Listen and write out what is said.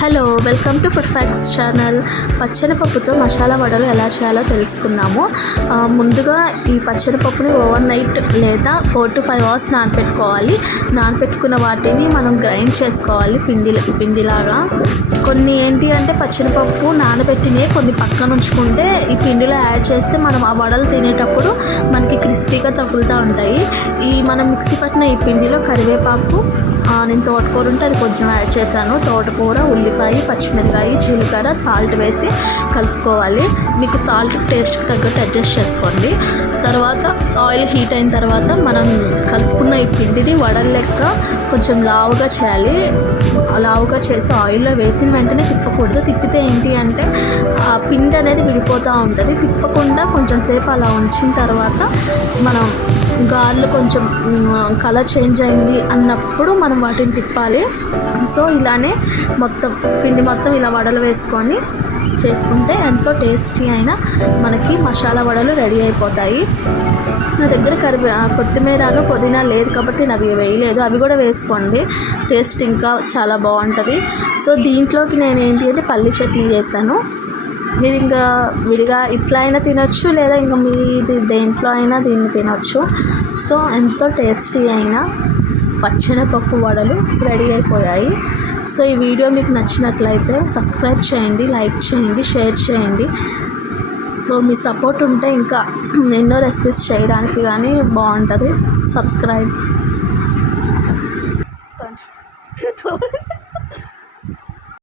Hello, welcome to food facts channel. పచ్చనిపప్పుతో మసాలా వడలు ఎలా చేయాలో తెలుసుకుందాము. ముందుగా ఈ పచ్చనిపప్పుని ఓవర్ నైట్ లేదా 4 to 5 hours నానబెట్టుకోవాలి. నానబెట్టుకున్న వాటిని మనం గ్రైండ్ చేసుకోవాలి పిండిలాగా. కొన్ని ఏంటి అంటే పచ్చనిపప్పు నానబెట్టినవి కొన్ని పక్కన ఉంచుకుంటే ఈ పిండిలో యాడ్ చేస్తే మనం ఆ వడలు తినేటప్పుడు మనకి క్రిస్పీగా తగులుతూ ఉంటాయి. మనం మిక్సీ పట్టిన ఈ పిండిలో కరివేపాకు, నేను తోటకూర ఉంటే అది కొంచెం యాడ్ చేశాను. తోటకూర, ఉల్లిపాయ, పచ్చిమిరకాయ, జీలకర్ర, సాల్ట్ వేసి కలుపుకోవాలి. మీకు సాల్ట్ టేస్ట్కి తగ్గట్టు అడ్జస్ట్ చేసుకోండి. తర్వాత ఆయిల్ హీట్ అయిన తర్వాత మనం కలుపుకున్న ఈ పిండిని వడల లెక్క కొంచెం లావుగా చేయాలి. లావుగా చేసి ఆయిల్లో వేసిన వెంటనే తిప్పకూడదు. తిప్పితే ఏంటి అంటే ఆ పిండి అనేది విడిపోతూ ఉంటుంది. తిప్పకుండా కొంచెం సేపు అలా ఉంచిన తర్వాత మనం గార్లు కొంచెం కలర్ చేంజ్ అయింది అన్నప్పుడు మనం వాటిని తిప్పాలి. సో ఇలానే పిండి మొత్తం ఇలా వడలు వేసుకొని చేసుకుంటే ఎంతో టేస్టీ అయిన మనకి మసాలా వడలు రెడీ అయిపోతాయి. నా దగ్గర కొత్తిమీరను పుదీనా లేదు కాబట్టి నేను అవి వేయలేదు. అవి కూడా వేసుకోండి, టేస్ట్ ఇంకా చాలా బాగుంటుంది. సో దీంట్లోకి నేను ఏంటి అంటే పల్లి చట్నీ చేశాను. మీరు ఇంకా విడిగా ఇట్లా అయినా తినొచ్చు, లేదా ఇంకా మీది దేంట్లో అయినా దీన్ని తినొచ్చు. సో ఎంతో టేస్టీ అయిన పచ్చనిపప్పు వడలు రెడీ అయిపోయాయి. సో ఈ వీడియో మీకు నచ్చినట్లయితే సబ్స్క్రైబ్ చేయండి, లైక్ చేయండి, షేర్ చేయండి. సో మీ సపోర్ట్ ఉంటే ఇంకా ఎన్నో రెసిపీస్ చేయడానికి కానీ బాగుంటుంది. సబ్స్క్రైబ్.